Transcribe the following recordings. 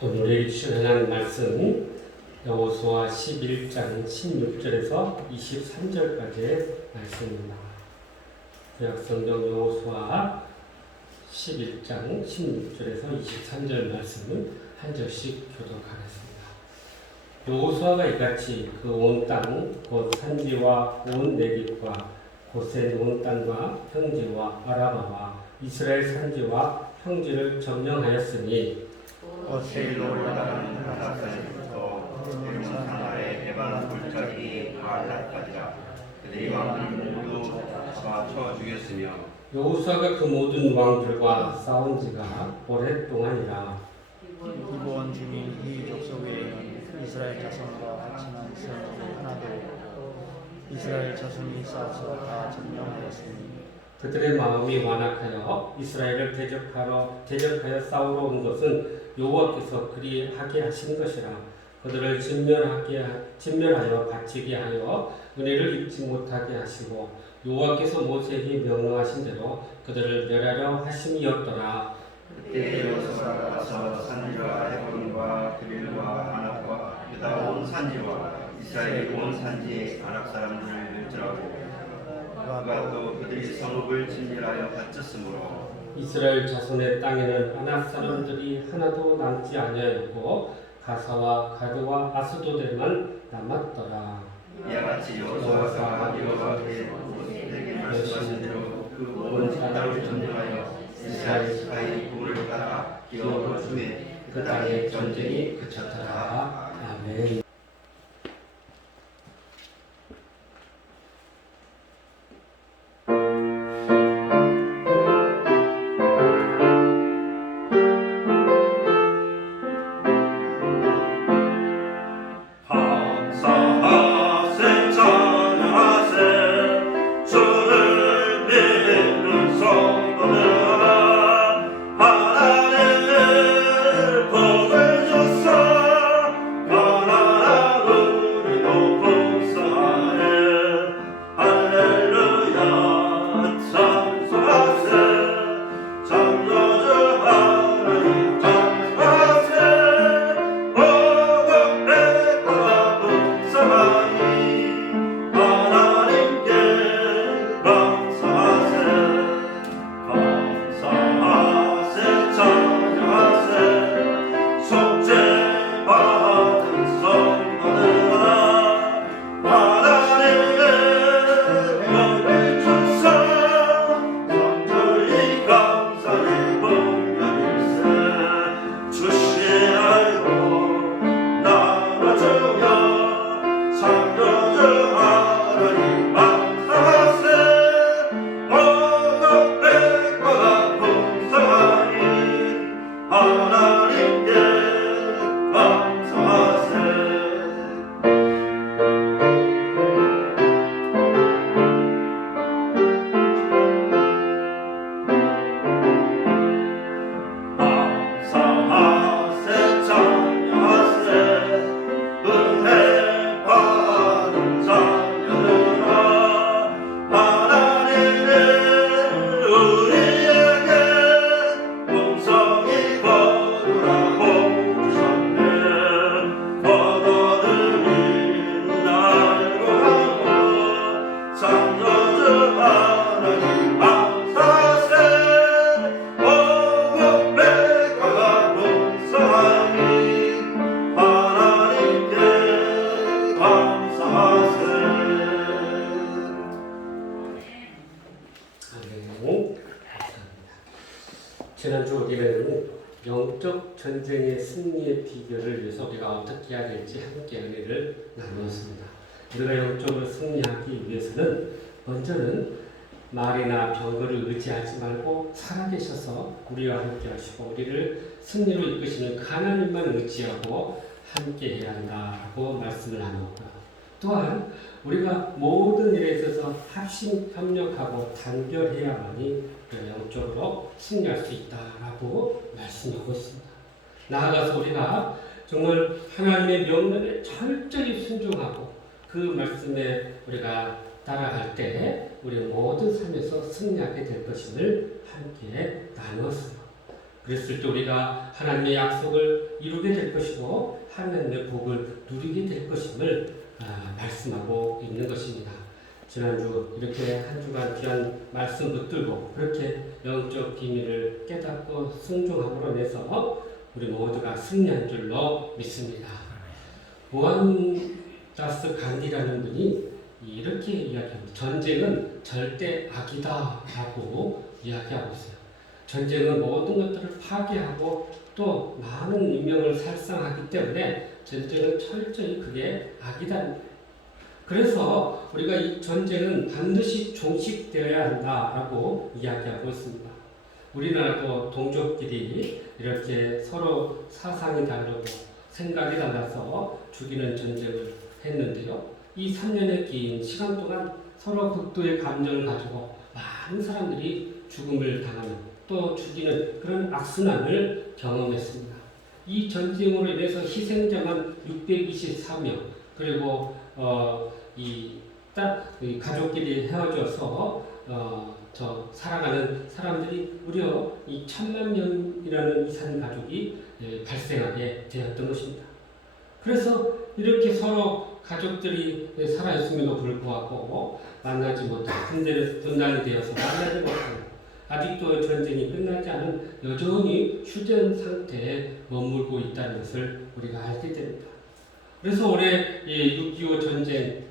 오늘 주시는 말씀 여호수아 11장 16절에서 23절까지의 말씀입니다. 구약성경 여호수아 11장 16절에서 23절 말씀을 한 절씩 교독하겠습니다. 여호수아가 이같이 그 온 땅 곧 산지와 온 내깁과 고센 온 땅과 평지와 아라바와 이스라엘 산지와 평지를 점령하였으니 세일로 올라가는 하나까지부터 에르몬산하의 에발 골짜기 바알라까지라. 그들이 왕들을 모두 잡아쳐 죽였으며 여호수아가 그 모든 왕들과 싸운 지가 오랫동안이라. 기브온 주민 이 족속 외에는 이스라엘 자손과 친한 성읍이 하나도 없고 이스라엘 자손이 싸워서 다 점령하였으니 그들의 마음이 완악하여 이스라엘을 대적하여 싸우러 온 것은 여호와께서 그리하게 하신 것이라. 그들을 진멸하여 갇히게 하여 은혜를 입지 못하게 하시고 여호와께서 모세에게 명령하신 대로 그들을 멸하려 하심이었더라. 그때 여호수아가 가서 산지와 헤브론과 그릴과 아낙과 유다 온 산지와 이스라엘 온 산지의 아낙 사람들을 멸절하고 그가 또 그들이 성읍을 진멸하여 바쳤으므로 이스라엘 자손의 땅에는 아낙 사람들이 하나도 남지 아니하였고 가사와 가드와 아스도델만 남았더라. 이와 같이 여호수아가 여호와께 말씀하신 대로 그 온 땅을 점령하여 이스라엘 스파의 굴을 따라 기어로 주에 그 땅의 전쟁이 그쳤더라. 아멘. 지난주 우리는 영적 전쟁의 승리의 비결을 위해서 우리가 어떻게 해야 될지 함께 은혜를 나누었습니다. 우리가 영적으로 승리하기 위해서는 먼저는 말이나 병거를 의지하지 말고 살아계셔서 우리와 함께 하시고 우리를 승리로 이끄시는 그 하나님만 의지하고 함께 해야 한다고 말씀을 나누었고요. 또한 우리가 모든 일에 있어서 합심 협력하고 단결해야만이 영적으로 승리할 수 있다라고 말씀하고 있습니다. 나아가서 우리가 정말 하나님의 명령에 철저히 순종하고 그 말씀에 우리가 따라갈 때 우리 모든 삶에서 승리하게 될 것임을 함께 나누었습니다. 그랬을 때 우리가 하나님의 약속을 이루게 될 것이고 하나님의 복을 누리게 될 것임을 말씀하고 있는 것입니다. 지난주 이렇게 한 주간 귀한 말씀 붙들고 그렇게 영적 비밀을 깨닫고 순종함으로 인해서 우리 모두가 승리한 줄로 믿습니다. 모함다스 간디라는 분이 이렇게 이야기합니다. 전쟁은 절대 악이다 라고 이야기하고 있어요. 전쟁은 모든 것들을 파괴하고 또 많은 인명을 살상하기 때문에 전쟁은 철저히 그게 악이다. 그래서 우리가 이 전쟁은 반드시 종식되어야 한다라고 이야기하고 있습니다. 우리나라도 동족끼리 이렇게 서로 사상이 다르고 생각이 달라서 죽이는 전쟁을 했는데요. 이 3년의 긴 시간 동안 서로 극도의 감정을 가지고 많은 사람들이 죽음을 당하는 또 죽이는 그런 악순환을 경험했습니다. 이 전쟁으로 인해서 희생자만 624명 그리고 이 가족끼리 헤어져서 살아가는 사람들이 무려 이 1000만 명이라는 이산 가족이 발생하게 되었던 것입니다. 그래서 이렇게 서로 가족들이 살아있음에도 불구하고 만나지 못하고 분단이 되어서 만나지 못하고 아직도 전쟁이 끝나지 않은 여전히 휴전 상태에 머물고 있다는 것을 우리가 알게 됩니다. 그래서 올해 6.25 전쟁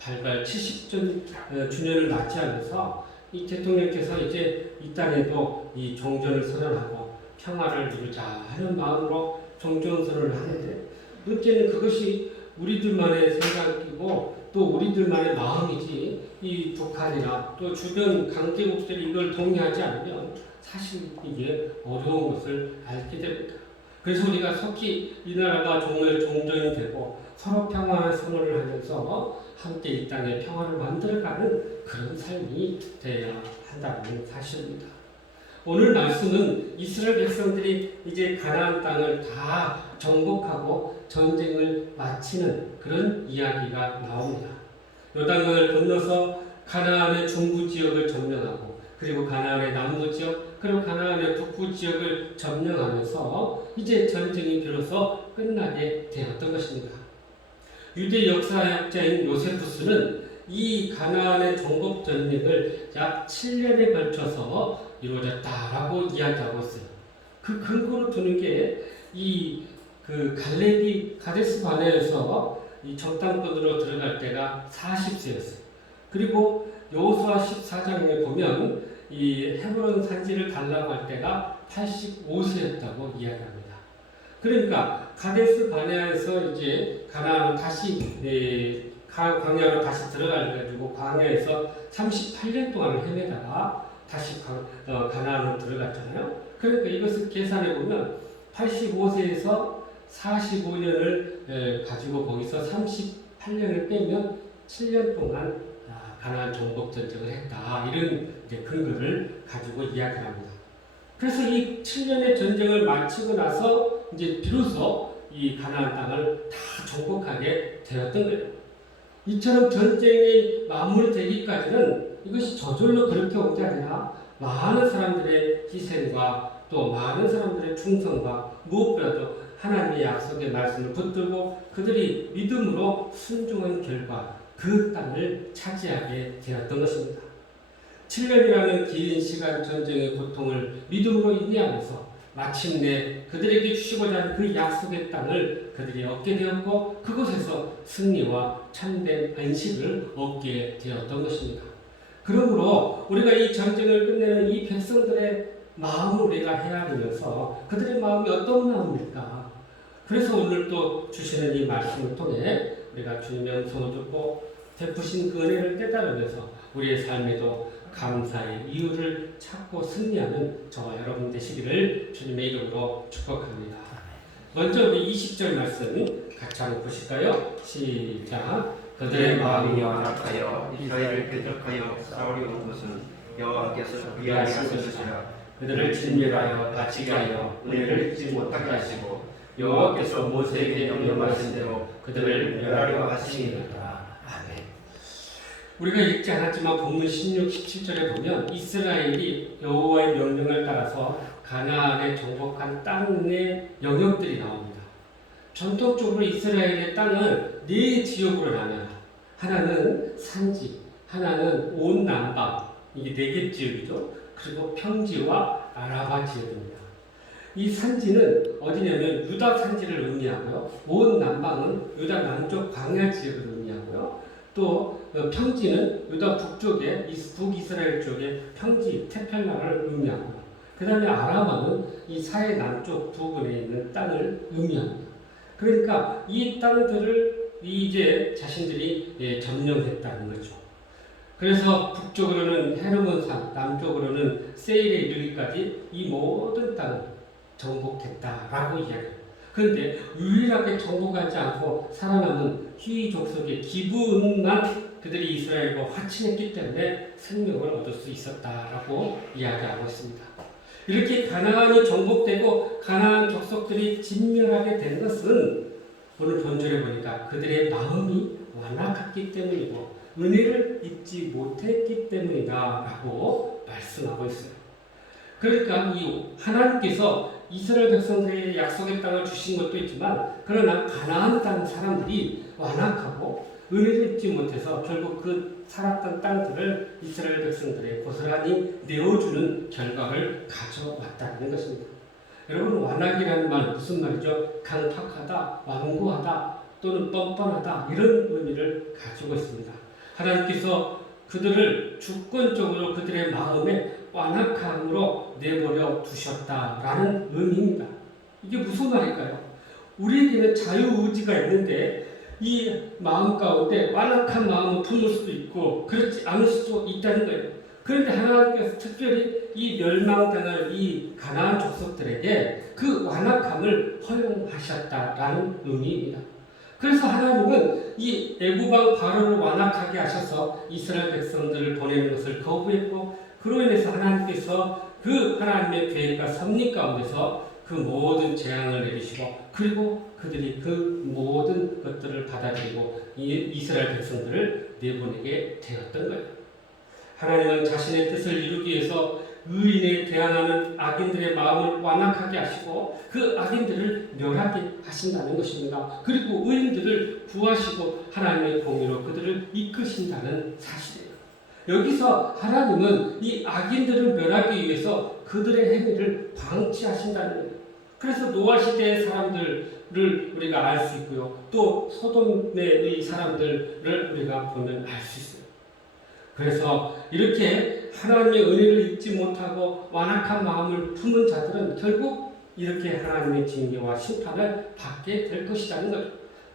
발발 70주년을 맞이하면서 이 대통령께서 이제 이 땅에도 이 종전을 선언하고 평화를 이루자 하는 마음으로 종전선언을 하는데 문제는 그것이 우리들만의 생각이고 또 우리들만의 마음이지 이 북한이나 또 주변 강대국들이 이걸 동의하지 않으면 사실 이게 어려운 것을 알게 됩니다. 그래서 우리가 속히 이 나라가 정말 종전이 되고 서로 평화의 선언을 하면서 함께 이 땅에 평화를 만들어가는 그런 삶이 되어야 한다는 사실입니다. 오늘 말씀은 이스라엘 백성들이 이제 가나안 땅을 다 정복하고 전쟁을 마치는 그런 이야기가 나옵니다. 요단강을 건너서 가나안의 중부 지역을 점령하고 그리고 가나안의 남부 지역 그리고 가나안의 북부 지역을 점령하면서 이제 전쟁이 비로소 끝나게 되었던 것입니다. 유대 역사학자인 요세푸스는 이 가나안의 정복 전쟁을 약 7년에 걸쳐서 이루어졌다라고 이야기하고 있어요. 그 근거로 두는 게 그 갈렙이 가데스 바네에서 이 적당권으로 들어갈 때가 40세였어요. 그리고 여호수아 14장에 보면 이 헤브론 산지를 달라고 할 때가 85세였다고 이야기합니다. 그러니까 가데스 바네아에서 이제 가나안으로 다시 광야로 다시 들어가가지고 광야에서 38년 동안을 헤매다가 다시 가나안으로 들어갔잖아요. 그러니까 이것을 계산해 보면 85세에서 45년을 가지고 거기서 38년을 빼면 7년 동안 가나안 정복 전쟁을 했다. 이런 이제 근거를 가지고 이야기를 합니다. 그래서 이 7년의 전쟁을 마치고 나서 이제 비로소 이 가나안 땅을 다 정복하게 되었던 거예요. 이처럼 전쟁이 마무리되기까지는 이것이 저절로 그렇게 온 게 아니라 많은 사람들의 희생과 또 많은 사람들의 충성과 무엇보다도 하나님의 약속의 말씀을 붙들고 그들이 믿음으로 순종한 결과 그 땅을 차지하게 되었던 것입니다. 7년이라는 긴 시간 전쟁의 고통을 믿음으로 인내하면서 마침내 그들에게 주시고자 한 그 약속의 땅을 그들이 얻게 되었고 그곳에서 승리와 참된 안식을 얻게 되었던 것입니다. 그러므로 우리가 이 전쟁을 끝내는 이 백성들의 마음을 우리가 헤아리면서 그들의 마음이 어떤 마음일까? 그래서 오늘 또 주시는 이 말씀을 통해 우리가 주님의 음성을 듣고 베푸신 그 은혜를 깨달으면서 우리의 삶에도 감사의 이유를 찾고 승리하는 저와 여러분 되시기를 주님의 이름으로 축복합니다. 먼저 우리 20절 말씀 같이 한번 보실까요? 시작. 그들의 마음이 완악하여 이스라엘을 궤적하여 싸우려 온 것은 여호와께서 그리하게 하셨으시라. 그들을 진멸하여 다치게 하여 은혜를 잊지 못하게 하시고 여호와께서 모세에게 명령하신 대로 그들을 멸하려 하시니라. 아멘. 우리가 읽지 않았지만 본문 16, 17절에 보면 이스라엘이 여호와의 명령을 따라서 가나안에 정복한 땅의 영역들이 나옵니다. 전통적으로 이스라엘의 땅을 네 지역으로 나눠요. 하나는 산지, 하나는 온 남방, 이게 네 개 지역이죠. 그리고 평지와 아라바 지역입니다. 이 산지는 어디냐면 유다 산지를 의미하고요. 온 남방은 유다 남쪽 광야 지역을 의미하고요. 또 평지는 유다 북쪽에 북이스라엘 쪽의 평지 테펠라를 의미하고요. 그 다음에 아라바는 이 사해 남쪽 부분에 있는 땅을 의미합니다. 그러니까 이 땅들을 이제 자신들이 점령했다는 거죠. 그래서 북쪽으로는 헤르몬산, 남쪽으로는 세일에 이르기까지 이 모든 땅을 정복했다라고 이야기합니다. 그런데 유일하게 정복하지 않고 살아남은 희위 족속의 기브은만 그들이 이스라엘과 화친했기 때문에 생명을 얻을 수 있었다라고 이야기하고 있습니다. 이렇게 가나안이 정복되고 가나안 족속들이 진멸하게 된 것은 오늘 본절에 보니까 그들의 마음이 완악했기 때문이고 은혜를 잊지 못했기 때문이다라고 말씀하고 있어요. 그러니까 이 하나님께서 이스라엘 백성들에게 약속의 땅을 주신 것도 있지만 그러나 가나안 땅 사람들이 완악하고 은혜를 잊지 못해서 결국 그 살았던 땅들을 이스라엘 백성들의 고스란히 내어주는 결과를 가져왔다는 것입니다. 여러분, 완악이라는 말 무슨 말이죠? 강팍하다, 완고하다 또는 뻔뻔하다 이런 의미를 가지고 있습니다. 하나님께서 그들을 주권적으로 그들의 마음에 완악함으로 내버려 두셨다라는 의미입니다. 이게 무슨 말일까요? 우리에게는 자유의지가 있는데 이 마음 가운데 완악한 마음을 품을 수도 있고 그렇지 않을 수도 있다는 거예요. 그런데 하나님께서 특별히 이 멸망당할 이 가나안 족속들에게 그 완악함을 허용하셨다라는 의미입니다. 그래서 하나님은 이 애굽왕 바로를 완악하게 하셔서 이스라엘 백성들을 보내는 것을 거부했고 그로 인해서 하나님께서 그 하나님의 계획과 섭리 가운데서 그 모든 재앙을 내리시고 그리고 그들이 그 모든 것들을 받아들이고 이스라엘 백성들을 내보내게 되었던 거예요. 하나님은 자신의 뜻을 이루기 위해서 의인에 대항하는 악인들의 마음을 완악하게 하시고 그 악인들을 멸하게 하신다는 것입니다. 그리고 의인들을 구하시고 하나님의 공의로 그들을 이끄신다는 사실이에요. 여기서 하나님은 이 악인들을 멸하기 위해서 그들의 행위를 방치하신다는 거예요. 그래서 노아 시대의 사람들을 우리가 알 수 있고요. 또 소돔의 사람들을 우리가 보면 알 수 있어요. 그래서 이렇게 하나님의 은혜를 잊지 못하고 완악한 마음을 품은 자들은 결국 이렇게 하나님의 징계와 심판을 받게 될 것이라는 거예요.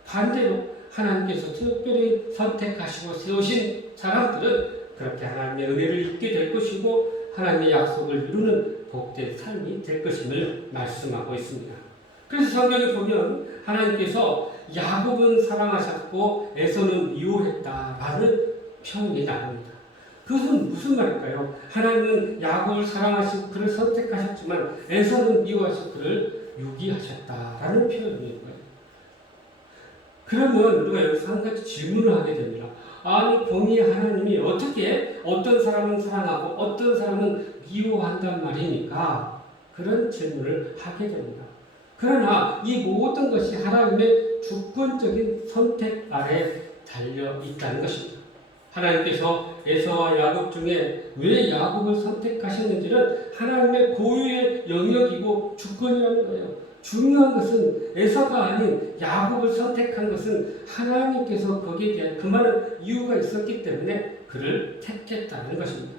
반대로 하나님께서 특별히 선택하시고 세우신 사람들은 그렇게 하나님의 은혜를 잊게 될 것이고 하나님의 약속을 이루는 복된 삶이 될 것임을 말씀하고 있습니다. 그래서 성경에 보면 하나님께서 야곱은 사랑하셨고 에서는 미워했다라는 표현이 나옵니다. 그것은 무슨 말일까요? 하나님은 야곱을 사랑하시고 그를 선택하셨지만 에서는 미워하시고 그를 유기하셨다라는 표현인 거예요. 그러면 우리가 여기서 한 가지 질문을 하게 됩니다. 아니, 공의의 하나님이 어떻게 어떤 사람은 사랑하고 어떤 사람은 미워한단 말입니까? 그런 질문을 하게 됩니다. 그러나 이 모든 것이 하나님의 주권적인 선택 아래 달려 있다는 것입니다. 하나님께서 에서와 야곱 중에 왜 야곱을 선택하셨는지는 하나님의 고유의 영역이고 주권이라는 거예요. 중요한 것은 에서가 아닌 야곱을 선택한 것은 하나님께서 거기에 대한 그 많은 이유가 있었기 때문에 그를 택했다는 것입니다.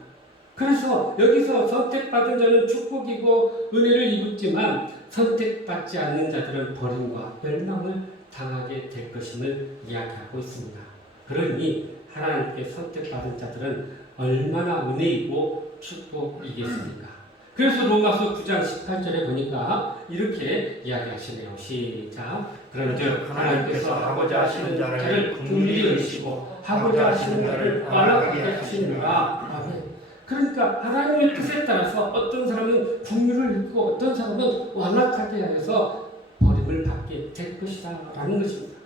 그래서 여기서 선택받은 자는 축복이고 은혜를 입었지만 선택받지 않는 자들은 버림과 멸망을 당하게 될 것임을 이야기하고 있습니다. 그러니 하나님께 선택받은 자들은 얼마나 은혜이고 축복이겠습니까? 그래서 로마서 9장 18절에 보니까 이렇게 이야기하시네요. 시작. 그런즉 하나님께서 하고자 하시는 자를 긍휼히 여기시고 하고자 하시는 자를 완악하게 하시느니라. 아멘. 그러니까 하나님의 뜻에 따라서 어떤 사람은 긍휼을 입고 어떤 사람은 완악하게 하여서 버림을 받게 될 것이다 라는 것입니다.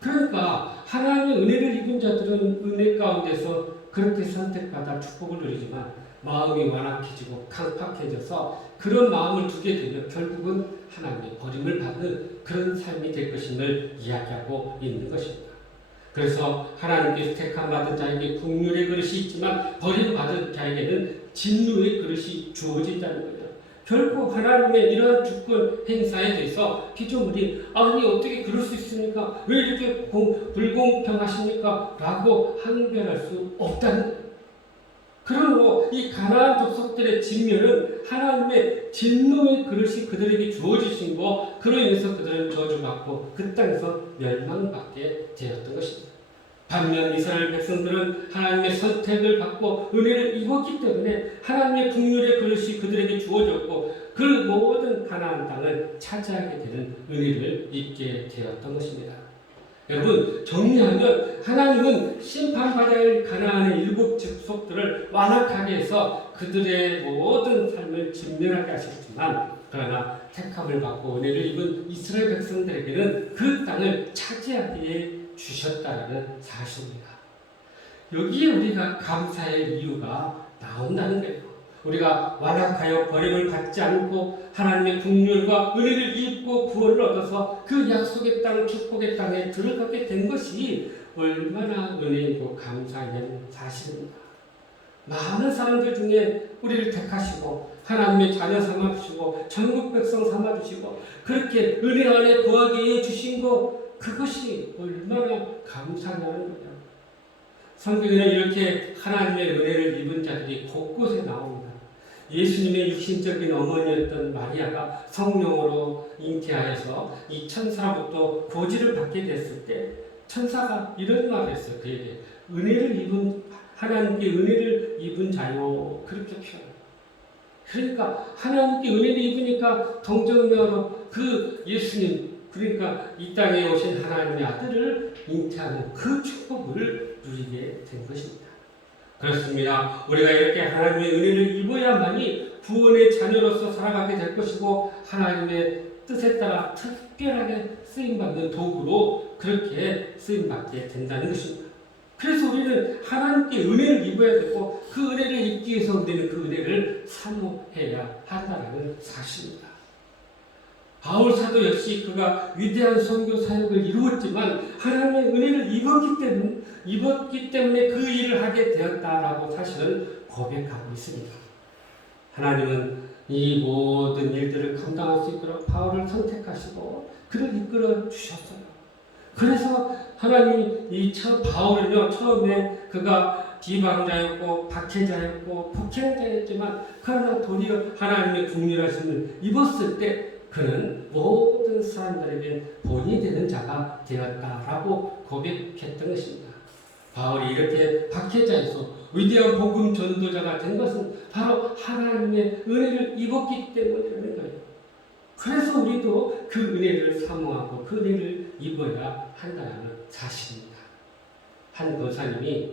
그러니까 하나님의 은혜를 입은 자들은 은혜 가운데서 그렇게 선택받아 축복을 누리지만 마음이 완악해지고 강팍해져서 그런 마음을 두게 되면 결국은 하나님의 버림을 받는 그런 삶이 될 것임을 이야기하고 있는 것입니다. 그래서 하나님께서 택함받은 자에게 긍휼의 그릇이 있지만 버림받은 자에게는 진노의 그릇이 주어진다는 거예요. 결국 하나님의 이러한 주권 행사에 대해서 피조물이 아니 어떻게 그럴 수 있습니까? 왜 이렇게 불공평하십니까? 라고 항변할 수 없다는 거예요. 그러므로 이 가나안 족속들의 진멸은 하나님의 진노의 그릇이 그들에게 주어지신 거, 그로 인해서 그들은 저주받고 그 땅에서 멸망받게 되었던 것입니다. 반면 이스라엘 백성들은 하나님의 선택을 받고 은혜를 입었기 때문에 하나님의 긍휼의 그릇이 그들에게 주어졌고 그 모든 가나안 땅을 차지하게 되는 은혜를 입게 되었던 것입니다. 여러분, 정리하면 하나님은 심판받아야 할 가나안의 7 족속들을 완악하게 해서 그들의 모든 삶을 진멸하게 하셨지만 그러나 택함을 받고 은혜를 입은 이스라엘 백성들에게는 그 땅을 차지하게 주셨다는 사실입니다. 여기에 우리가 감사의 이유가 나온다는 거예요. 우리가 완악하여 버림을 받지 않고 하나님의 긍휼과 은혜를 입고 구원을 얻어서 그 약속의 땅, 축복의 땅에 들어가게 된 것이 얼마나 은혜이고 감사한 사실입니다. 많은 사람들 중에 우리를 택하시고 하나님의 자녀 삼아주시고 천국 백성 삼아주시고 그렇게 은혜 안에 거하게 해주신 것, 그것이 얼마나 감사하냐는 거예요. 성경에는 이렇게 하나님의 은혜를 입은 자들이 곳곳에 나옵니다. 예수님의 육신적인 어머니였던 마리아가 성령으로 잉태하여서 이 천사로부터 고지를 받게 됐을 때 천사가 이런 말을 했어요. 그에게 은혜를 입은, 하나님께 은혜를 입은 자요, 그렇게 표현해요. 그러니까 하나님께 은혜를 입으니까 동정녀로 그 예수님, 그러니까 이 땅에 오신 하나님의 아들을 잉태하는 그 축복을 누리게 된 것입니다. 그렇습니다. 우리가 이렇게 하나님의 은혜를 입어야만이 구원의 자녀로서 살아가게 될 것이고 하나님의 뜻에 따라 특별하게 쓰임받는 도구로 그렇게 쓰임받게 된다는 것입니다. 그래서 우리는 하나님께 은혜를 입어야 되고 그 은혜를 입기 위해서 우리는 그 은혜를 사모해야 한다는 사실입니다. 바울 사도 역시 그가 위대한 선교 사역을 이루었지만 하나님의 은혜를 입었기 때문에 그 일을 하게 되었다라고 사실은 고백하고 있습니다. 하나님은 이 모든 일들을 감당할 수 있도록 바울을 선택하시고 그를 이끌어 주셨어요. 그래서 하나님이 바울은요, 처음에 그가 비방자였고 박해자였고 폭행자였지만 그러나 도리어 하나님의 긍휼하심을 입었을 때 그는 모든 사람들에게 본이 되는 자가 되었다라고 고백했던 것입니다. 바울이 이렇게 박해자에서 위대한 복음 전도자가 된 것은 바로 하나님의 은혜를 입었기 때문이라는 거예요. 그래서 우리도 그 은혜를 사모하고 그 은혜를 입어야 한다는 사실입니다. 한 권사님이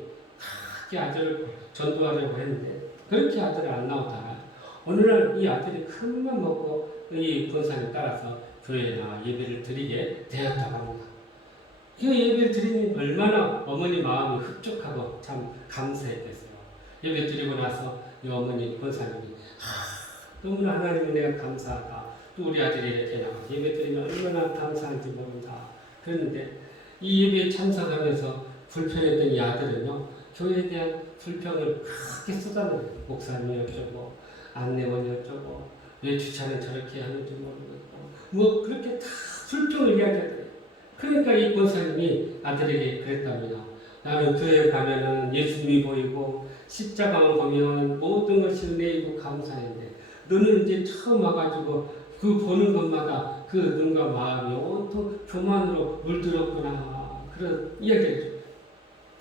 크게 아들을 전도하려고 했는데 그렇게 아들이 안 나오다가 어느 날 이 아들이 큰맘 먹고 이 권사님 따라서 교회나 예배를 드리게 되었다고 합니다. 그 예배를 드리니 얼마나 어머니 마음이 흡족하고 참 감사했겠어요. 예배 드리고 나서 이 어머니 권사님이 너무나 하나님 은혜가 감사하다. 또 우리 아들이 이렇게 나와 예배 드리면 얼마나 감사한지 모른다. 그랬는데 이 예배에 참석하면서 불편했던 이 아들은요, 교회에 대한 불평을 크게 쏟아내요. 목사님이 어쩌고 안내원이 어쩌고 왜 주차는 저렇게 하는지 모르겠고 뭐 그렇게 다 불평을 이야기하더래요. 그러니까 이 권사님이 아들에게 그랬답니다. 나는 교회에 가면은 예수님이 보이고 십자가만 보면 모든 것이 은혜이고 감사인데 너는 이제 처음 와가지고 그 보는 것마다 그 눈과 마음이 온통 교만으로 물들었구나, 그런 이야기를 해줘요.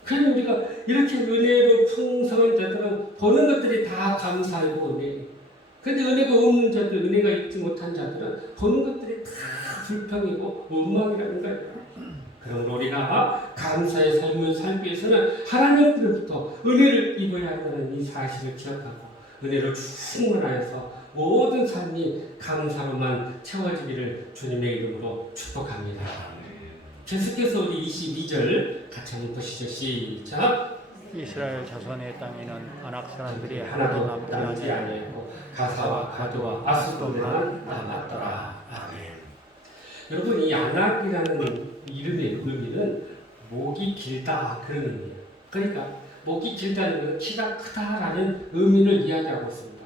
그럼 우리가 이렇게 은혜로 풍성한 자들은 보는 것들이 다 감사하고 은혜. 그런데 은혜가 없는 자들, 은혜가 있지 못한 자들은 보는 것들이 다 불평이고 원망이라는 거예요. 그러므로 우리가 감사의 삶을 살기 위해서는 하나님으로부터 은혜를 입어야 한다는 이 사실을 기억하고 은혜로 충만하여서 모든 삶이 감사로만 채워지기를 주님의 이름으로 축복합니다. 계속해서 우리 22절 같이 한번 보시죠. 시작. 이스라엘 자손의 땅에는 아낙 사람들이 하나도 남지 남지 아니하고 아니하고 가사와 가드와 아스도만 남았더라. 아멘. 여러분, 이 아낙이라는 이름의 의미는 목이 길다 그런 의미예요. 그러니까 목이 길다는 것은 키가 크다라는 의미를 이야기하고 있습니다.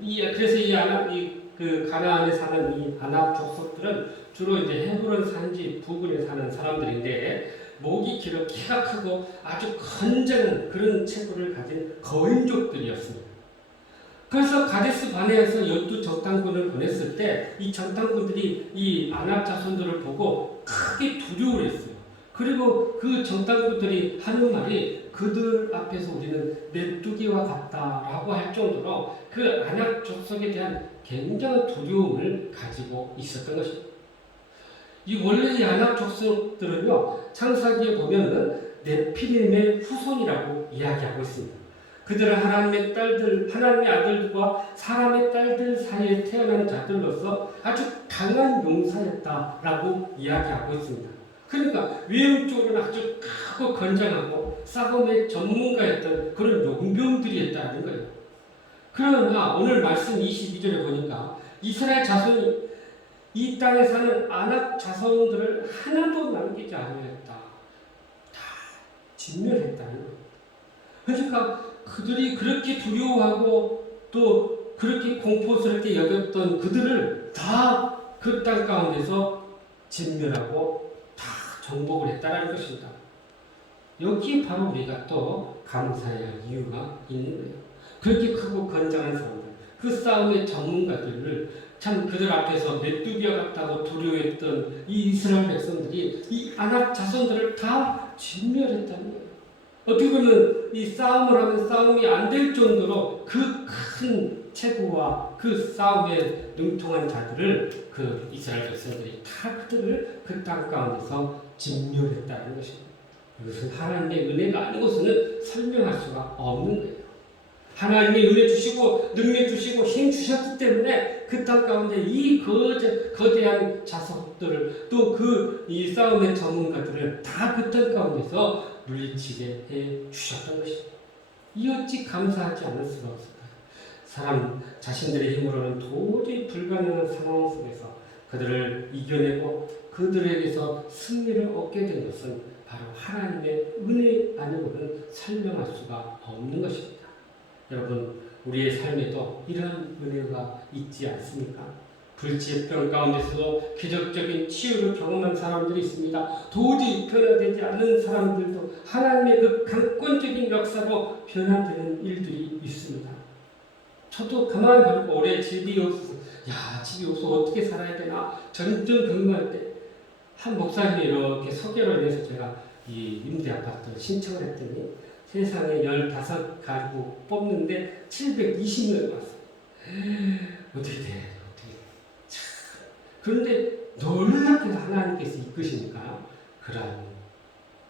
그래서 그 가나안에 사는 이 아낙 족속들은 주로 이제 헤브론 산지 부근에 사는 사람들인데, 목이 길어 키가 크고 아주 건장한 그런 체구를 가진 거인족들이었습니다. 그래서 가데스 바네아에서 12정탐꾼을 보냈을 때 이 정탐꾼들이 이 아낙 자손들을 보고 크게 두려워했어요. 그리고 그 정탐꾼들이 하는 말이 그들 앞에서 우리는 메뚜기와 같다라고 할 정도로 그 아낙 족속에 대한 굉장한 두려움을 가지고 있었던 것입니다. 이 원래 이 아낙 족속들은요, 창세기에 보면은 네피림의 후손이라고 이야기하고 있습니다. 그들은 하나님의 아들들과 사람의 딸들 사이에 태어난 자들로서 아주 강한 용사였다라고 이야기하고 있습니다. 그러니까 외형적으로는 아주 크고 건장하고 싸움의 전문가였던 그런 용병들이었다는 거예요. 그러나 오늘 말씀 22절에 보니까 이스라엘 자손이 이 땅에 사는 아낙 자손들을 하나도 남기지 아니했다. 다 진멸했다는 거예요. 그러니까 그들이 그렇게 두려워하고 또 그렇게 공포스럽게 여겼던 그들을 다 그 땅 가운데서 진멸하고 다 정복을 했다는 것입니다. 여기에 바로 우리가 또 감사해야 할 이유가 있는 거예요. 그렇게 크고 건장한 사람들, 그 싸움의 전문가들을 참 그들 앞에서 메뚜기와 같다고 두려워했던 이 이스라엘 백성들이 이 아낙 자손들을 다 진멸했다는 거예요. 어떻게 보면 이 싸움을 하면 싸움이 안 될 정도로 그 큰 체구와 그 싸움에 능통한 자들을 그 이스라엘 백성들이 다 그들을 그 땅 가운데서 진멸했다는 것입니다. 이것은 하나님의 은혜가 아니고서는 설명할 수가 없는 거예요. 하나님의 은혜 주시고 능력 주시고 힘 주셨기 때문에 그 땅 가운데 이 거대한 자석들을 또 그 이 싸움의 전문가들을 다 그 땅 가운데서 물리치게 해 주셨던 것입니다. 이 어찌 감사하지 않을 수가 없을까요? 사람 자신들의 힘으로는 도저히 불가능한 상황 속에서 그들을 이겨내고 그들에게서 승리를 얻게 된 것은 바로 하나님의 은혜 아니고는 설명할 수가 없는 것입니다. 여러분, 우리의 삶에도 이러한 은혜가 있지 않습니까? 불치병 가운데서도 기적적인 치유를 경험한 사람들이 있습니다. 도저히 변화되지 않는 사람들도 하나님의 그 강권적인 역사로 변화되는 일들이 있습니다. 저도 가만히 보고 올해 집이 없어서 집이 없어서 어떻게 살아야 되나 전전긍긍할 때 한 목사님이 이렇게 소개로 인해서 제가 이 임대 아파트를 신청을 했더니 세상에 15가구 뽑는데 720명이 왔어요. 어떻게 돼? 그런데 놀랍게도 하나님께서 이끄시니까 그러한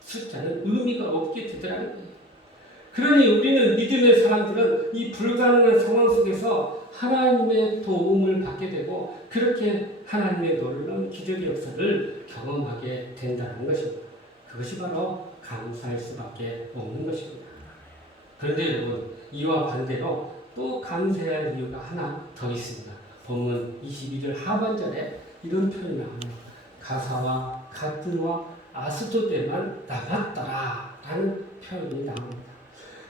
숫자는 의미가 없게 되더라는 거예요. 그러니 우리는 믿음의 사람들은 이 불가능한 상황 속에서 하나님의 도움을 받게 되고 그렇게 하나님의 놀라운 기적의 역사를 경험하게 된다는 것입니다. 그것이 바로 감사할 수밖에 없는 것입니다. 그런데 여러분, 이와 반대로 또 감사해야 할 이유가 하나 더 있습니다. 본문 22절 하반절에 이런 표현이 나옵니다. 가사와 가드와 아스도데만 남았더라 라는 표현이 나옵니다.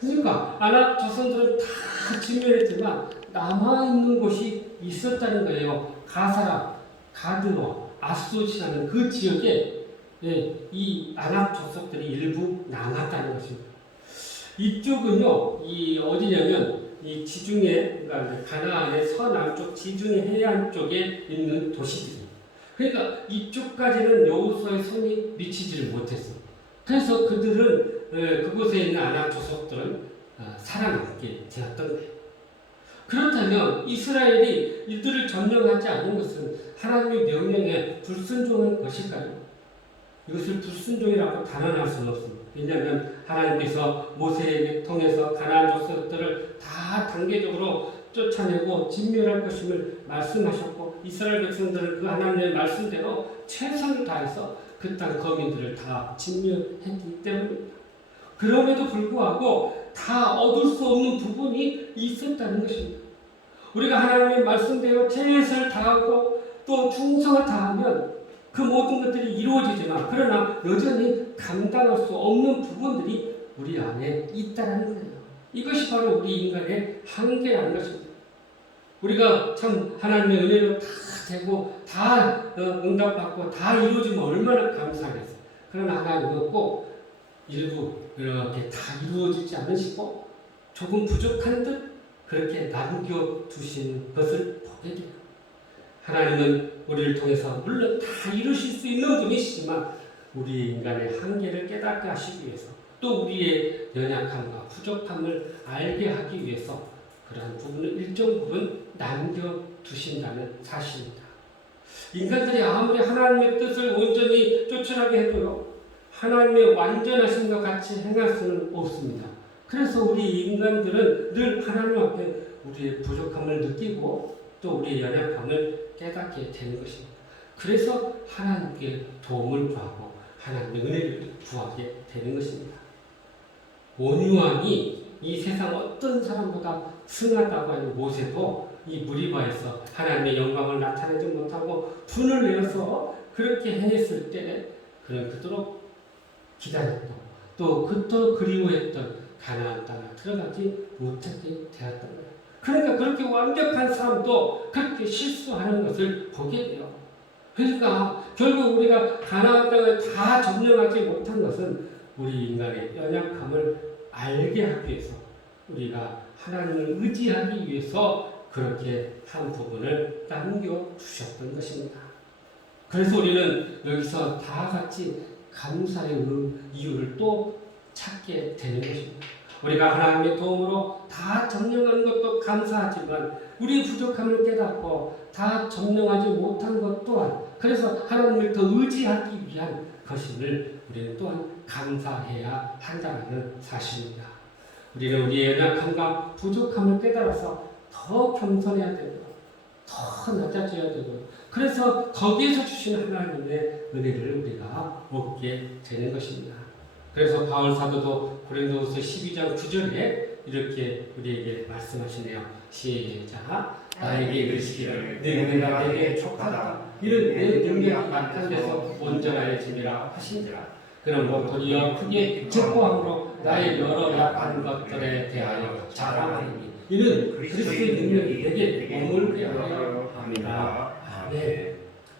그러니까 아낙 자손들은 다 진멸했지만 남아있는 곳이 있었다는 거예요. 가사라, 가드와 아스도시라는 그 지역에 이 아낙 족속들이 일부 남았다는 것입니다. 이쪽은요, 이 어디냐면 이 지중해, 그러니까 가나안의 서남쪽 지중해 해안 쪽에 있는 도시들이에요. 그러니까 이쪽까지는 여호수아의 손이 미치지를 못했어. 그래서 그들은 그곳에 있는 아낙 족속들은 살아남게 되었던 거예요. 그렇다면 이스라엘이 이들을 점령하지 않는 것은 하나님의 명령에 불순종한 것일까요? 이것을 불순종이라고 단언할 수는 없습니다. 왜냐하면 하나님께서 모세에게 통해서 가나안 족속들을 다 단계적으로 쫓아내고 진멸할 것임을 말씀하셨고 이스라엘 백성들은 그 하나님의 말씀대로 최선을 다해서 그 땅 거민들을 다 진멸했기 때문입니다. 그럼에도 불구하고 다 얻을 수 없는 부분이 있었다는 것입니다. 우리가 하나님의 말씀대로 최선을 다하고 또 충성을 다하면 그 모든 것들이 이루어지지만 그러나 여전히 감당할 수 없는 부분들이 우리 안에 있다는 거예요. 이것이 바로 우리 인간의 한계라는 것입니다. 우리가 참 하나님의 은혜로 다 되고 다 응답받고 다 이루어지면 얼마나 감사하겠어요. 그러나 하나님은 꼭 일부 이렇게 다 이루어지지 않으시고 조금 부족한 듯 그렇게 남겨두신 것을 보게 돼요. 하나님은 우리를 통해서 물론 다 이루실 수 있는 분이시지만 우리 인간의 한계를 깨닫게 하시기 위해서 또 우리의 연약함과 부족함을 알게 하기 위해서 그러한 부분을 일정 부분 남겨두신다는 사실입니다. 인간들이 아무리 하나님의 뜻을 온전히 쫓으라고 해도요, 하나님의 완전하신 것 같이 행할 수는 없습니다. 그래서 우리 인간들은 늘 하나님 앞에 우리의 부족함을 느끼고 또 우리의 연약함을 깨닫게 되는 것입니다. 그래서 하나님께 도움을 구하고 하나님의 은혜를 구하게 되는 것입니다. 온유함이 이 세상 어떤 사람보다 승하다고 하는 모세도 이 무리바에서 하나님의 영광을 나타내지 못하고 분을 내어서 그렇게 행했을 때 그는 그토록 기다렸고 또 그토록 그리워했던 가나안 땅에 들어가지 못하게 되었던 거예요. 그러니까 그렇게 완벽한 사람도 그렇게 실수하는 것을 보게 돼요. 그러니까 결국 우리가 가나안 땅을 다 점령하지 못한 것은 우리 인간의 연약함을 알게 하기 위해서 우리가 하나님을 의지하기 위해서 그렇게 한 부분을 남겨주셨던 것입니다. 그래서 우리는 여기서 다 같이 감사의 이유를 또 찾게 되는 것입니다. 우리가 하나님의 도움으로 다 점령하는 것도 감사하지만 우리의 부족함을 깨닫고 다 점령하지 못한 것 또한 그래서 하나님을 더 의지하기 위한 것임을 우리는 또한 감사해야 한다는 사실입니다. 우리는 우리의 연약함과 부족함을 깨달아서 더 겸손해야 되고 더 낮아져야 되고 그래서 거기에서 주시는 하나님의 은혜를 우리가 얻게 되는 것입니다. 그래서 바울 사도도 고린도후서 12장 9절에 이렇게 우리에게 말씀하시네요. 시작. 나에게 이르시기를 내 은혜가 내게 족하다. 이는 내 능력이 약한 데서 온전하여짐이라 하시니라. 그러므로 도리어 크게 기뻐함으로 나의 여러 약한 것들에 대하여 자랑하리니 이는 그리스도의 능력이 내게 머물게 하려 함이라. 아멘.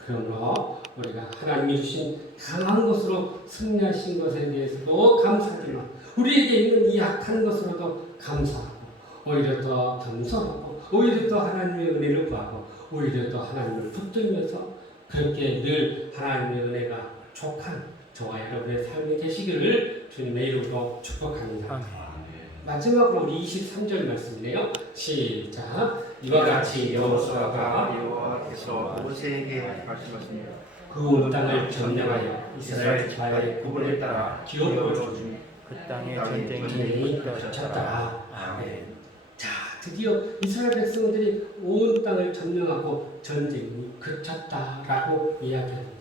그러므로 우리가 하나님이 주신 강한 것으로 승리하신 것에 대해서도 감사하지만 우리에게 있는 이 약한 것으로도 감사하고 오히려 더 겸손하고 오히려 더 하나님의 은혜를 구하고 오히려 더 하나님을 붙들면서 그렇게 늘 하나님의 은혜가 족한 저와 여러분의 삶이 되시기를 주님의 이름으로 축복합니다. 마지막으로 우리 23절 말씀이네요. 시작. 이와 같이 여호와께서 모세에게 말씀하십니다. 그 온 땅을 점령하여 이스라엘 지파의 구분에 따라 기업을 주니 그 땅에 전쟁이 펼쳐졌더라. 아멘. 자, 드디어 이스라엘 백성들이 온 땅을 점령하고 전쟁이 그쳤다라고 이야기합니다.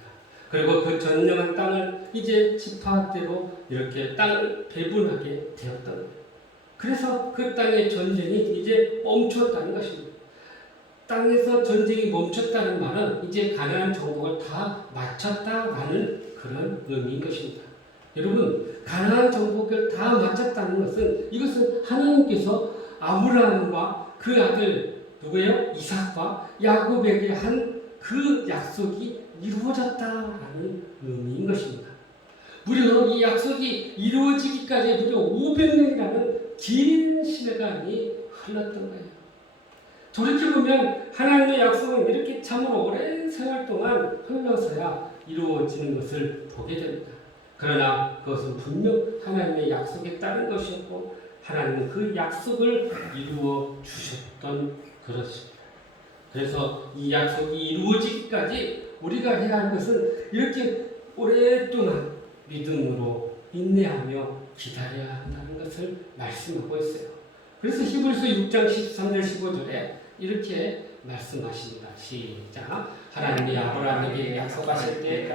그리고 그 점령한 땅을 이제 지파대로 이렇게 땅을 배분하게 되었던 거예요. 그래서 그 땅의 전쟁이 이제 멈췄다는 것입니다. 땅에서 전쟁이 멈췄다는 말은 이제 가나안 정복을 다 마쳤다라는 그런 의미인 것입니다. 여러분, 가나안 정복을 다 마쳤다는 것은 이것은 하나님께서 아브라함과 그 아들 누구예요? 이삭과 야곱에게 한 그 약속이 이루어졌다라는 의미인 것입니다. 무려 이 약속이 이루어지기까지 무려 500년이라는 긴 시간이 흘렀던 거예요. 돌이켜보면 하나님의 약속은 이렇게 참으로 오랜 세월 동안 흘러서야 이루어지는 것을 보게 됩니다. 그러나 그것은 분명 하나님의 약속에 따른 것이었고 하나님은 그 약속을 이루어 주셨던 것입니다. 그래서 이 약속이 이루어지기까지 우리가 해야 할 것은 이렇게 오랫동안 믿음으로 인내하며 기다려야 한다는 것을 말씀하고 있어요. 그래서 히브리서 6장 13절 15절에 이렇게 말씀하십니다. 시작. 하나님이 아브라함에게 약속하실 때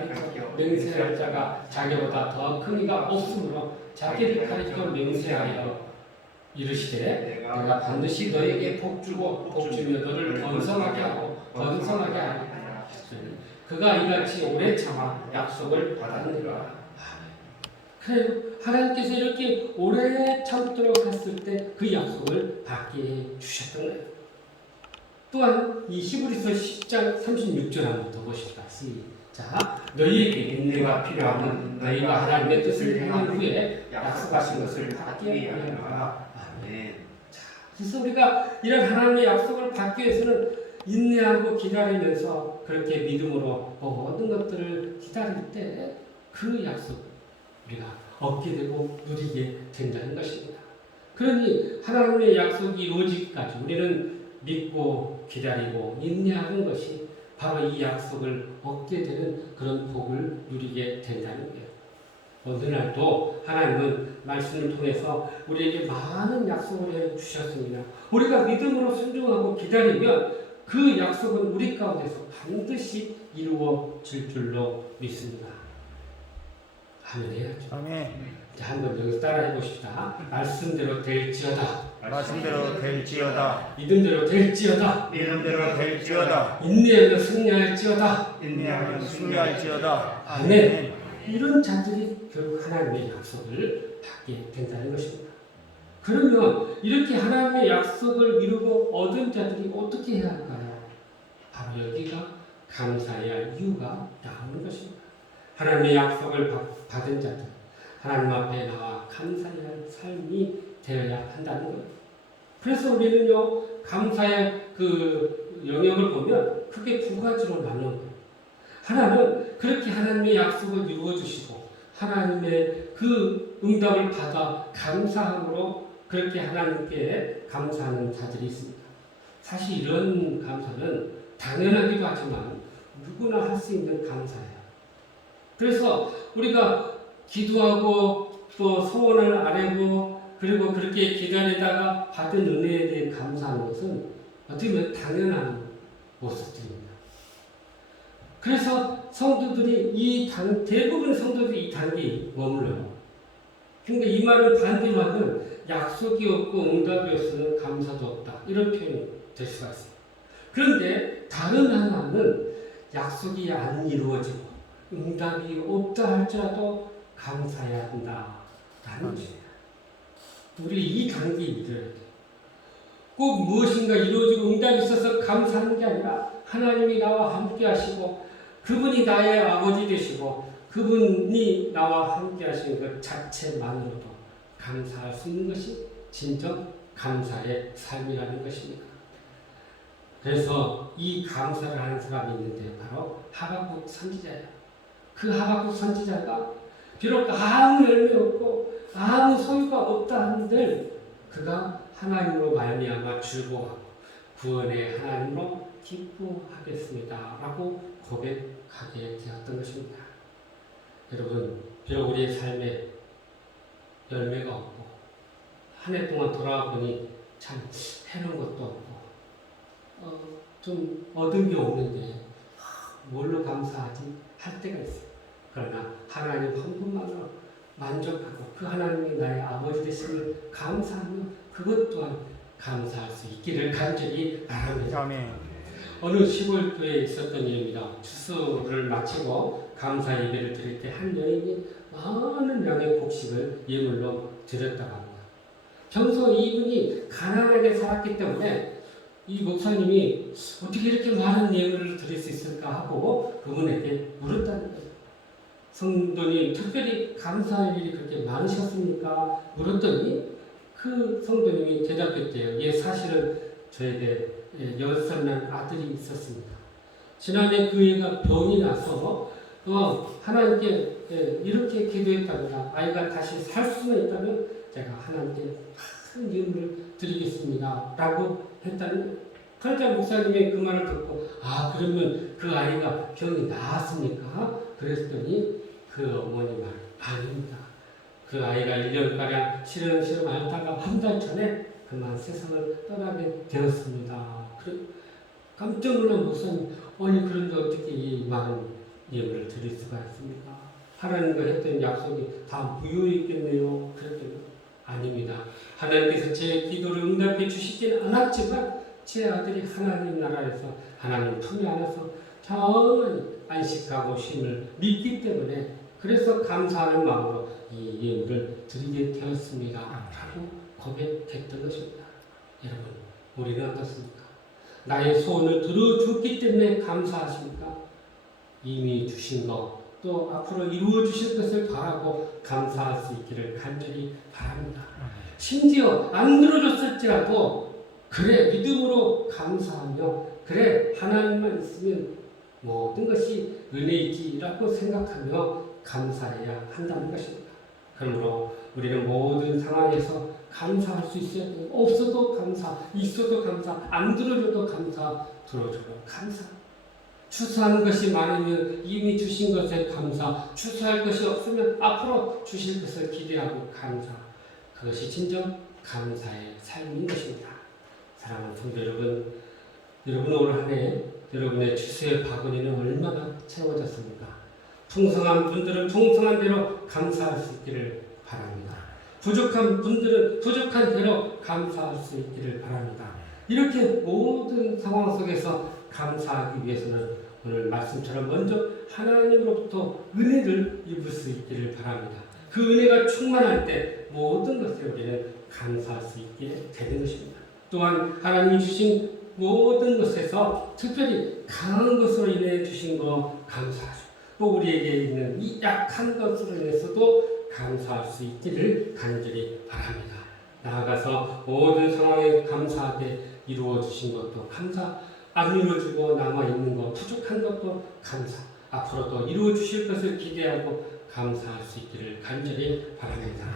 맹세할 자가 자기보다 더 큰 이가 없으므로 자기를 가리켜 맹세하여 이르시되 내가 반드시 너에게 복 주고 복 주며 너를 번성하게 하고 번성하게 하리라. 그가 이같이 오래 참아 약속을 받았느니라. 그래요. 하나님께서 이렇게 오래 참도록 했을 때 그 약속을 받게 주셨던 거예요. 또한 이 히브리서 10장 36절 한번 더 보십시다. 시작. 너희에게 인내가 필요하면 너희가 하나님의 뜻을 행한 후에 약속하신 것을 받기 위하여라. 아멘. 그래서 우리가 이런 하나님의 약속을 받기 위해서는 인내하고 기다리면서 그렇게 믿음으로 모든 것들을 기다릴 때 그 약속 우리가 얻게 되고 누리게 된다는 것입니다. 그러니 하나님의 약속이 이루어지기까지 우리는 믿고 기다리고 인내하는 것이 바로 이 약속을 얻게 되는 그런 복을 누리게 된다는 거예요. 어느 날도 하나님은 말씀을 통해서 우리에게 많은 약속을 해주셨습니다. 우리가 믿음으로 순종하고 기다리면 그 약속은 우리 가운데서 반드시 이루어질 줄로 믿습니다. 아멘 해야죠. 아멘. 자, 한번 여기서 따라해 봅시다. 말씀대로 될지어다. 말씀대로 될지어다. 믿음대로 될지어다. 믿음대로 될지어다. 인내하며 승리할지어다. 인내하며 승리할지어다. 아멘. 이런 자들이 결국 하나님의 약속을 받게 된다는 것입니다. 그러면 이렇게 하나님의 약속을 이루고 얻은 자들이 어떻게 해야 할까요? 바로 여기가 감사해야 할 이유가 나오는 것입니다. 하나님의 약속을 받은 자들, 하나님 앞에 나와 감사해야 할 삶이 되어야 한다는 거예요. 그래서 우리는요, 감사의 그 영역을 보면 크게 두 가지로 나누는 거예요. 하나는 그렇게 하나님의 약속을 이루어주시고 하나님의 그 응답을 받아 감사함으로 그렇게 하나님께 감사하는 자들이 있습니다. 사실 이런 감사는 당연하기도 하지만 누구나 할 수 있는 감사예요. 그래서 우리가 기도하고 또 소원을 아뢰고 그리고 그렇게 기다리다가 받은 은혜에 대해 감사하는 것은 어떻게 보면 당연한 모습들입니다. 그래서 성도들이 대부분 성도들이 이 단계에 머물러요. 그러니까 이 말을 반대로 하면 약속이 없고 응답이 없으면 감사도 없다. 이런 표현이 될 수가 있어요. 그런데 다른 하나는 약속이 안 이루어지고 응답이 없다 할지라도 감사해야 한다라는 것입니다. 우리 이 단계에 이르러야 돼요. 꼭 무엇인가 이루어지고 응답이 있어서 감사하는 게 아니라 하나님이 나와 함께 하시고 그분이 나의 아버지 되시고 그분이 나와 함께 하시는 것 자체만으로도 감사할 수 있는 것이 진정 감사의 삶이라는 것입니다. 그래서 이 감사를 하는 사람이 있는데 바로 하박국 선지자예요. 그 하박국 선지자가 비록 아무 열매 없고 아무 소유가 없다 한들 그가 하나님으로 말미암아 즐거워하고 구원의 하나님으로 기뻐하겠습니다 라고 고백하게 되었던 것입니다. 여러분, 비록 우리의 삶에 열매가 없고 한 해 동안 돌아와 보니 참 해놓은 것도 없고 좀 얻은 게 없는데 뭘로 감사하지? 할 때가 있어요. 그러나 하나님 한 분만으로 만족하고 그 하나님이 나의 아버지 되심을 감사하며 그것 또한 감사할 수 있기를 간절히 바랍니다. 아멘. 어느 시골 교회에 있었던 일입니다. 추수를 마치고 감사 예배를 드릴 때 한 여인이 많은 양의 곡식을 예물로 드렸다고 합니다. 평소 이분이 가난하게 살았기 때문에 이 목사님이 어떻게 이렇게 많은 예물을 드릴 수 있을까 하고 그분에게 물었다는 거예요. 성도님 특별히 감사할 일이 그렇게 많으셨습니까? 물었더니 그 성도님이 대답했대요. 예, 사실은 저에게 6살 아들이 있었습니다. 지난해 그 애가 병이 나서 하나님께 이렇게 기도했답니다. 아이가 다시 살 수만 있다면 제가 하나님께 큰 예물을 드리겠습니다 라고 했다는. 그러자 목사님이 그 말을 듣고 그러면 그 아이가 병이 나았습니까? 그랬더니 그 어머니 말 아닙니다. 그 아이가 1년가량 시름시름 앓다가 한 달 전에 그만 세상을 떠나게 되었습니다. 깜짝 놀란 목사님, 아니 그런데 어떻게 이 말은 예물을 드릴 수가 있습니까? 하나님과 했던 약속이 다 무효했겠네요. 그랬더니 아닙니다. 하나님께서 제 기도를 응답해 주시진 않았지만 제 아들이 하나님 나라에서 하나님 품에 안에서 정말 안식하고 쉼을 믿기 때문에 그래서 감사하는 마음으로 이 예물을 드리게 되었습니다. 라고 고백했던 것입니다. 여러분, 우리는 어떻습니까? 나의 소원을 들어주었기 때문에 감사하십니까? 이미 주신 것, 또 앞으로 이루어 주실 것을 바라고 감사할 수 있기를 간절히 바랍니다. 심지어 안 들어줬을지라도 그래 믿음으로 감사하며 그래 하나님만 있으면 모든 것이 은혜이지라고 생각하며 감사해야 한다는 것입니다. 그러므로 우리는 모든 상황에서 감사할 수 있어야 돼요. 없어도 감사, 있어도 감사, 안 들어줘도 감사, 들어줘도 감사. 추수하는 것이 많으면 이미 주신 것에 감사, 추수할 것이 없으면 앞으로 주실 것을 기대하고 감사. 그것이 진정 감사의 삶인 것입니다. 사랑하는 성도 여러분, 여러분 올 한 해 여러분의 추수의 바구니는 얼마나 채워졌습니까? 풍성한 분들은 풍성한 대로 감사할 수 있기를 바랍니다. 부족한 분들은 부족한 대로 감사할 수 있기를 바랍니다. 이렇게 모든 상황 속에서 감사하기 위해서는 오늘 말씀처럼 먼저 하나님으로부터 은혜를 입을 수 있기를 바랍니다. 그 은혜가 충만할 때 모든 것에 우리는 감사할 수 있게 되는 것입니다. 또한 하나님이 주신 모든 것에서 특별히 강한 것으로 인해 주신 거 감사하죠. 또 우리에게 있는 이 약한 것으로 인해서도 감사할 수 있기를 간절히 바랍니다. 나아가서 모든 상황에 감사하게 이루어 주신 것도 감사, 안 이루어지고 남아있는 것, 부족한 것도 감사, 앞으로도 이루어 주실 것을 기대하고 감사할 수 있기를 간절히 바랍니다.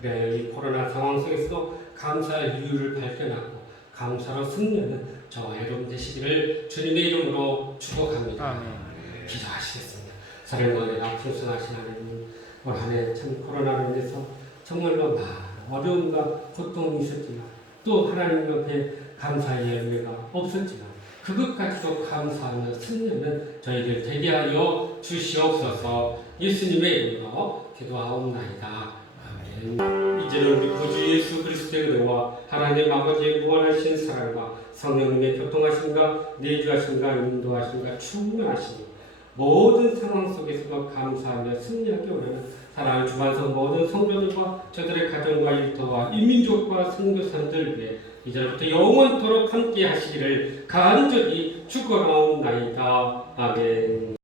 그래, 이 코로나 상황 속에서도 감사의 이유를 발견하고 감사로 승리하는 저와 여러분 되시기를 주님의 이름으로 축복합니다. 아멘. 기도하시겠습니다. 사랑과 풍성하신 하나님, 올 한 해 참 코로나로 인해서 정말로 많은 어려움과 고통이 있었지만 또 하나님 옆에 감사의 열매가 없었지만 그것까지도 감사하며 승리하는 저희들 되게 하여 주시옵소서. 예수님의 이름으로 기도하옵나이다. 아멘. 이제는 우리 구주 예수 그리스도의 은혜와 하나님 아버지의 무한하신 사랑과 성령님의 교통하심과 내주하심과 인도하심과 충만하심이 모든 상황 속에서도 감사하며 승리하기 원하는 사랑하는 주반성 모든 성도들과 저들의 가정과 일터와 인민족과 선교사들 위해 이제부터 영원토록 함께 하시기를 간절히 축원하옵나이다. 아멘.